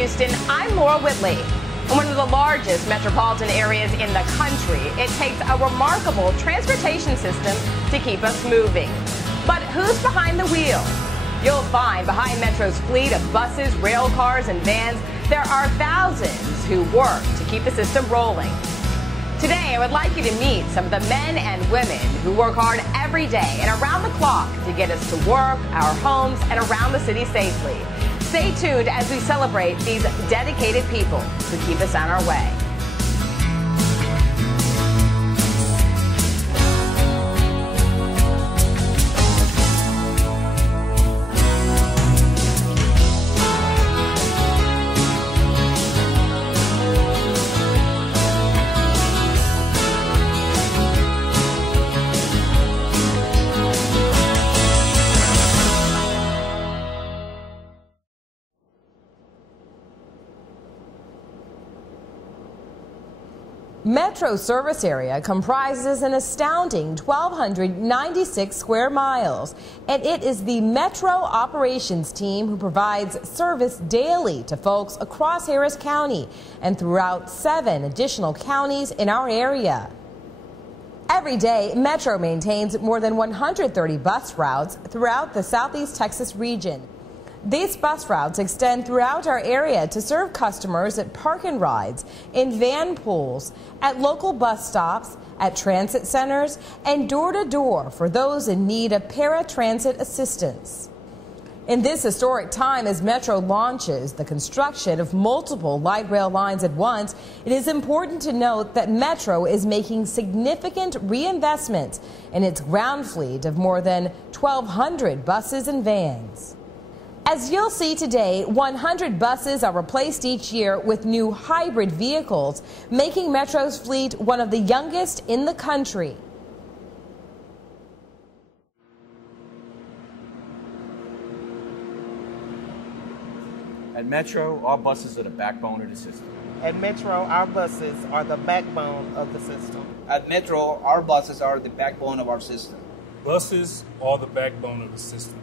Houston, I'm Laura Whitley. In one of the largest metropolitan areas in the country, it takes a remarkable transportation system to keep us moving. But who's behind the wheel? You'll find behind Metro's fleet of buses, rail cars, and vans, there are thousands who work to keep the system rolling. Today, I would like you to meet some of the men and women who work hard every day and around the clock to get us to work, our homes, and around the city safely. Stay tuned as we celebrate these dedicated people who keep us on our way. Metro's service area comprises an astounding 1,296 square miles, and it is the Metro operations team who provides service daily to folks across Harris County and throughout 7 additional counties in our area. Every day, Metro maintains more than 130 bus routes throughout the Southeast Texas region. These bus routes extend throughout our area to serve customers at park and rides, in van pools, at local bus stops, at transit centers, and door to door for those in need of paratransit assistance. In this historic time as Metro launches the construction of multiple light rail lines at once, it is important to note that Metro is making significant reinvestments in its ground fleet of more than 1,200 buses and vans. As you'll see today, 100 buses are replaced each year with new hybrid vehicles, making Metro's fleet one of the youngest in the country. At Metro, our buses are the backbone of the system. At Metro, our buses are the backbone of the system. At Metro, our buses are the backbone of our system. Buses are the backbone of the system.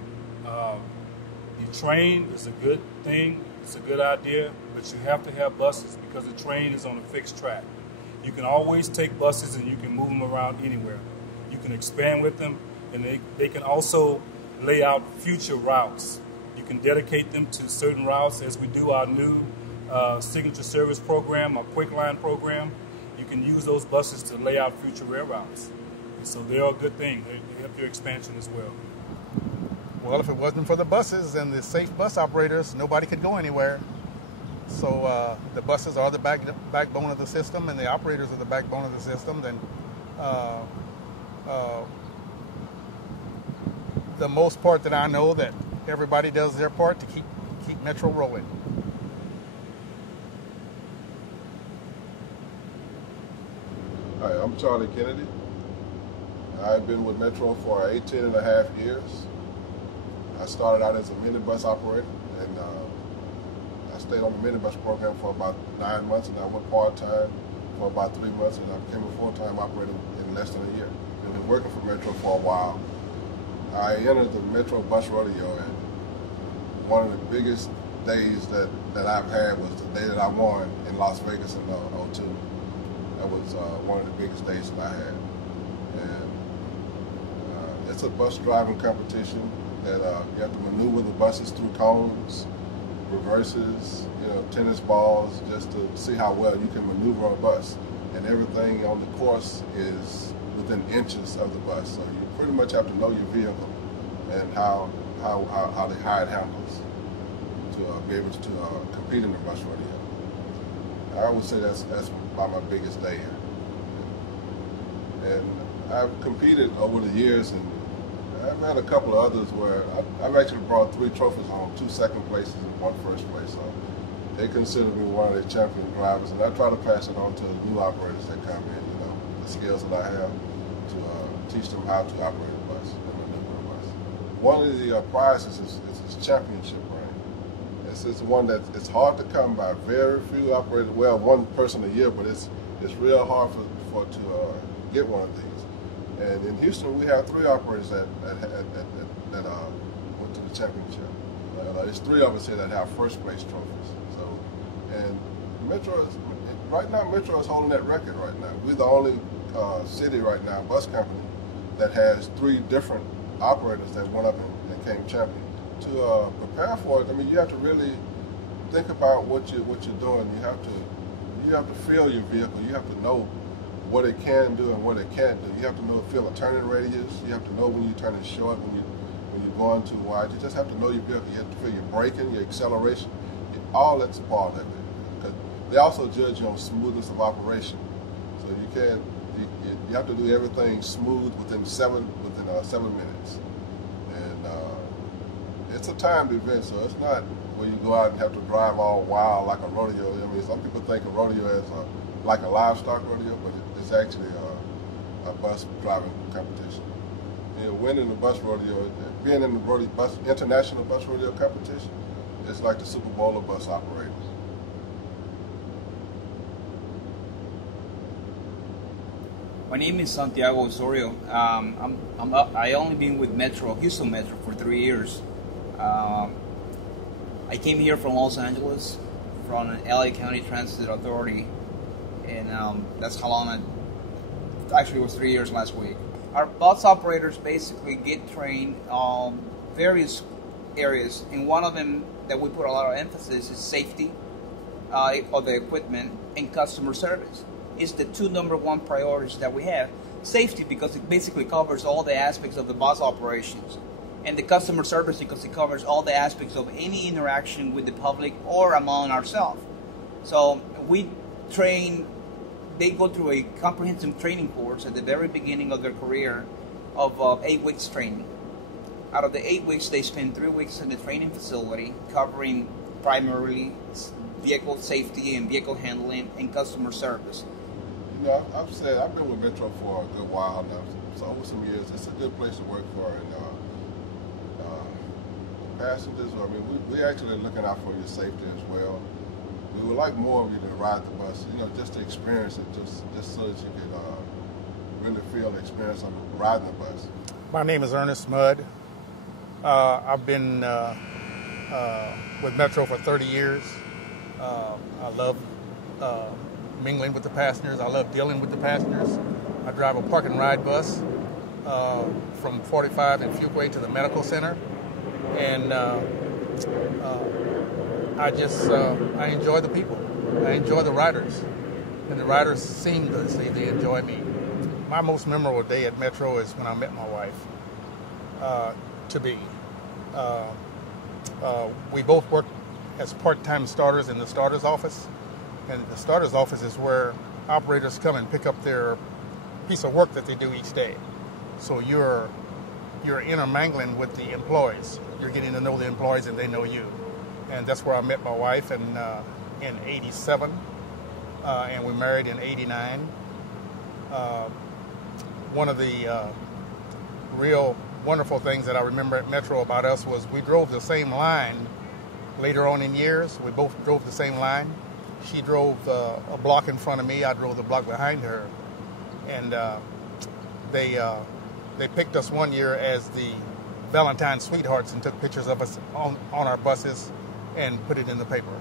The train is a good thing, it's a good idea, but you have to have buses because the train is on a fixed track. You can always take buses and you can move them around anywhere. You can expand with them, and they can also lay out future routes. You can dedicate them to certain routes as we do our new signature service program, our Quick Line program. You can use those buses to lay out future rail routes. And so they are a good thing. They help your expansion as well. Well, if it wasn't for the buses and the safe bus operators, nobody could go anywhere. So the buses are the backbone of the system, and the operators are the backbone of the system. Then the most part that I know that everybody does their part to keep Metro rolling. Hi, I'm Charlie Kennedy. I've been with Metro for 18 and a half years. I started out as a minibus operator, and I stayed on the minibus program for about 9 months, and I went part-time for about 3 months, and I became a full-time operator in less than a year. I've been working for Metro for a while. I entered the Metro Bus Rodeo, and one of the biggest days that I've had was the day that I won in Las Vegas in 2002. That was one of the biggest days that I had. And it's a bus driving competition. That you have to maneuver the buses through cones, reverses, tennis balls, just to see how well you can maneuver a bus. And everything on the course is within inches of the bus. So you pretty much have to know your vehicle and how it handles to be able to compete in the bus rodeo. I would say that's about my biggest day here. And I've competed over the years, and I've had a couple of others where I've actually brought 3 trophies home, 2 second places and 1 first place. So they consider me one of their champion drivers, and I try to pass it on to new operators that come in, the skills that I have to teach them how to operate a bus and maneuver a bus. One of the prizes is championship rank. It's one that it's hard to come by. Very few operators, well, 1 person a year, but it's real hard to get one of these. And in Houston, we have 3 operators that went to the championship. There's 3 of us here that have first place trophies. So Metro is, right now, Metro is holding that record right now. We're the only city right now, bus company, that has 3 different operators that went up and came champion. To prepare for it, I mean, you have to really think about what you're doing. You have to feel your vehicle. You have to know what it can do and what it can't do. You have to feel a turning radius. You have to know when you're turning short, when you're going too wide. You just have to know your vehicle. You have to feel your braking, your acceleration. All that's a part of it. Because they also judge you on smoothness of operation. So you have to do everything smooth within 7 minutes. And it's a timed event, so it's not where you go out and have to drive all wild like a rodeo. I mean, some people think of rodeo as like a livestock rodeo, but it's actually a bus driving competition. You know, winning the bus rodeo, being in the international bus rodeo competition, it's like the Super Bowl of bus operators. My name is Santiago Osorio. I only been with Houston Metro for 3 years. I came here from Los Angeles, from an LA County Transit Authority, and that's how long actually it was 3 years last week. Our bus operators basically get trained on various areas, and one of them that we put a lot of emphasis is safety of the equipment and customer service. It's the 2 #1 priorities that we have. Safety, because it basically covers all the aspects of the bus operations, and the customer service because it covers all the aspects of any interaction with the public or among ourselves. So we train, they go through a comprehensive training course at the very beginning of their career of 8 weeks training. Out of the 8 weeks, they spend 3 weeks in the training facility covering primarily vehicle safety and vehicle handling and customer service. You know, I've been with Metro for a good while now, so over some years. It's a good place to work for, and passengers. I mean, we're actually looking out for your safety as well. We would like more of you to ride the bus, you know, just to experience it, just so that you can really feel the experience of riding the bus. My name is Ernest Mudd. I've been with Metro for 30 years. I love mingling with the passengers. I love dealing with the passengers. I drive a park and ride bus from 45 and Fuquay to the medical center. And I enjoy the people. I enjoy the riders. And the riders seem to say they enjoy me. My most memorable day at Metro is when I met my wife, to-be. We both worked as part-time starters in the starters office. And the starters office is where operators come and pick up their piece of work that they do each day. So you're intermingling with the employees. You're getting to know the employees and they know you. And that's where I met my wife in '87, and we married in '89. One of the real wonderful things that I remember at Metro about us was we drove the same line later on in years. We both drove the same line. She drove a block in front of me. I drove the block behind her. And they picked us one year as the Valentine Sweethearts and took pictures of us on our buses and put it in the paper.